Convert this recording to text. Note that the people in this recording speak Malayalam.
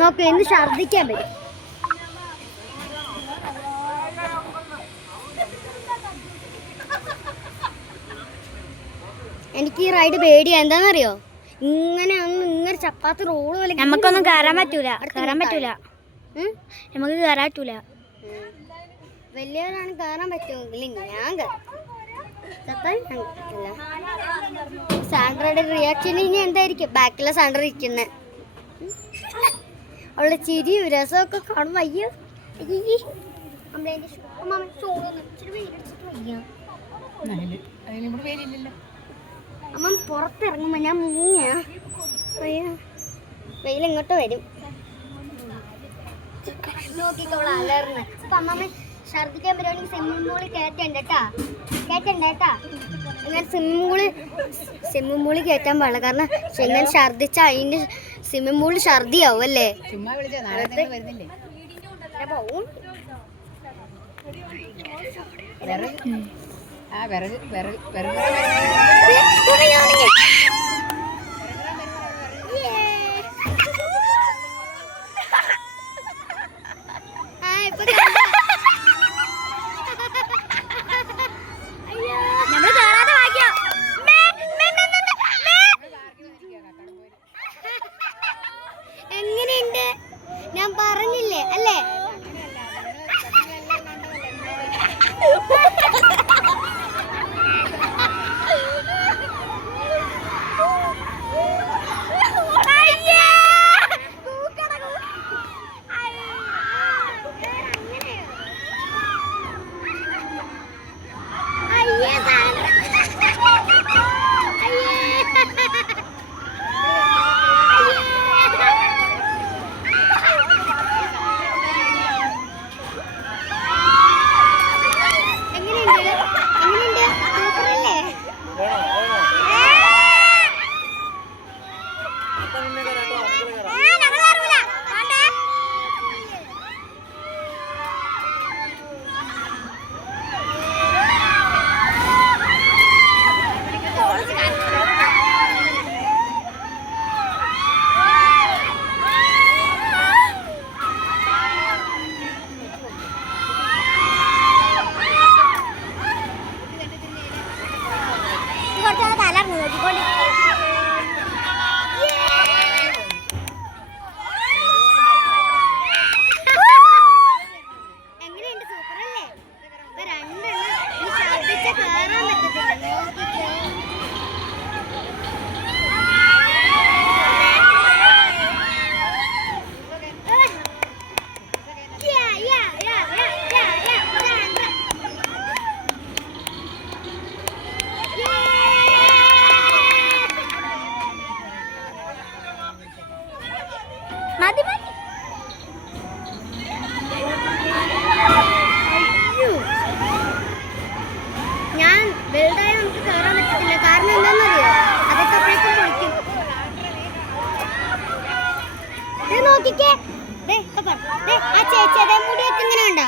നോക്ക് ഇന്ന് ഛർദിക്കാൻ പറ്റും. എനിക്ക് ഈ റൈഡ് പേടിയാ. എന്താണെന്നറിയോ? ഇങ്ങനെ ചപ്പാത്തി റോള് പോലെ നമുക്കൊന്നും കയറാൻ പറ്റൂല. നമുക്ക് കയറാൻ പറ്റൂല. വലിയവരാണ് കയറാൻ പറ്റുമെങ്കിൽ ഞാൻ സാൻഡ്രയുടെ റിയാക്ഷൻ ഇനി എന്തായിരിക്കും? ബാക്കിലെ സാൻഡ്ര ഇരിക്കുന്നത് അവളുടെ ചിരിയും രസമൊക്കെ കാണുമ്പോൾ അയ്യോ അമ്മ പുറത്തിറങ്ങുമ്പോ ഞാൻ മുങ്ങിയ വെയിലിങ്ങോട്ട് വരും. നോക്കിക്കോ അവൾ അലർന്ന്. അപ്പൊ അമ്മമ്മ ഛർദിക്കാൻ വരുവാണെങ്കിൽ സ്വിമ്മിംഗ് പൂളിൽ കയറ്റണ്ടേട്ടാ. ഇങ്ങനെ സ്വിമ്മിംഗ് പൂളിൽ കയറ്റാൻ പാടില്ല. കാരണം ഇങ്ങനെ ഛർദിച്ച അതിന്റെ സ്വിമ്മിംഗ് പൂളിൽ ഛർദിയാവും അല്ലേ? എങ്ങനെയുണ്ട്? ഞാൻ പറഞ്ഞില്ലേ അല്ലേ? ഞാൻ വലുതായ നമുക്ക് കയറാൻ പറ്റത്തില്ല. കാരണം എന്താണെന്നറിയോ? അതൊക്കെ അപ്പോഴേക്കും പൊളിക്കും. നോക്കിക്കേ, ആ ചേച്ചി അതേ മുടിയൊക്കെ ഇങ്ങനെ ഉണ്ടോ?